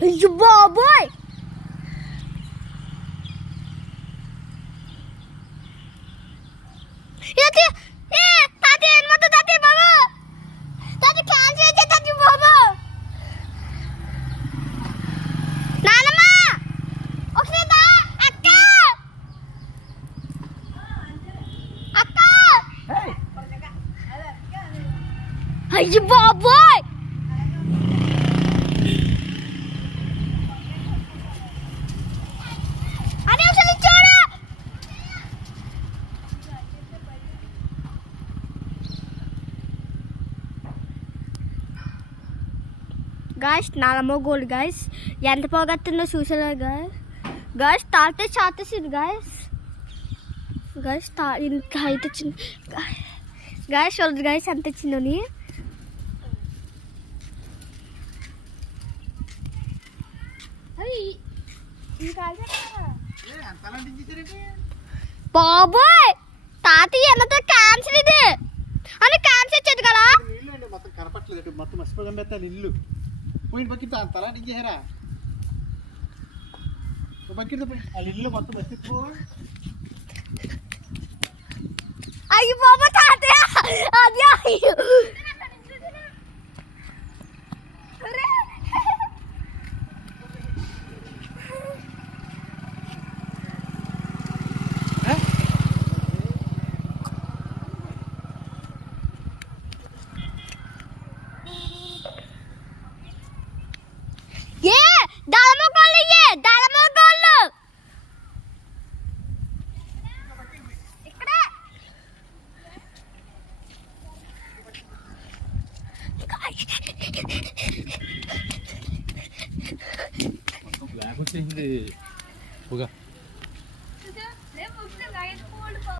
అయ్యో బాబోయ్ అయ్యో బాబోయ్ గాయస్ నాలమ్మ గోల్డ్ గాయస్ ఎంత పోగొట్టిందో చూసారా గాయస్ గాయస్ తాడితే చాతేసింది గాయస్ గాయస్ ఇంకా హైట్ వచ్చింది గాయస్ చూడదు గాయస్ ఎంత వచ్చిందని బాబోయ్ తాతయ్య ఎంతో క్యాన్సర్ ఇది అని క్యాన్సర్ వచ్చేది కదా మొత్తం కనపట్లేదు మొత్తం మర్చిపోగా పెట్టాలి ఇల్లు పోయిన బకెట్ తలా దించేరా బకెట్ వాళ్ళ ఇల్లు మొత్తం మర్చిపో అయ్యి బాబా తాతయ్య అది అయ్యో బ్లాక్ వచ్చేసింది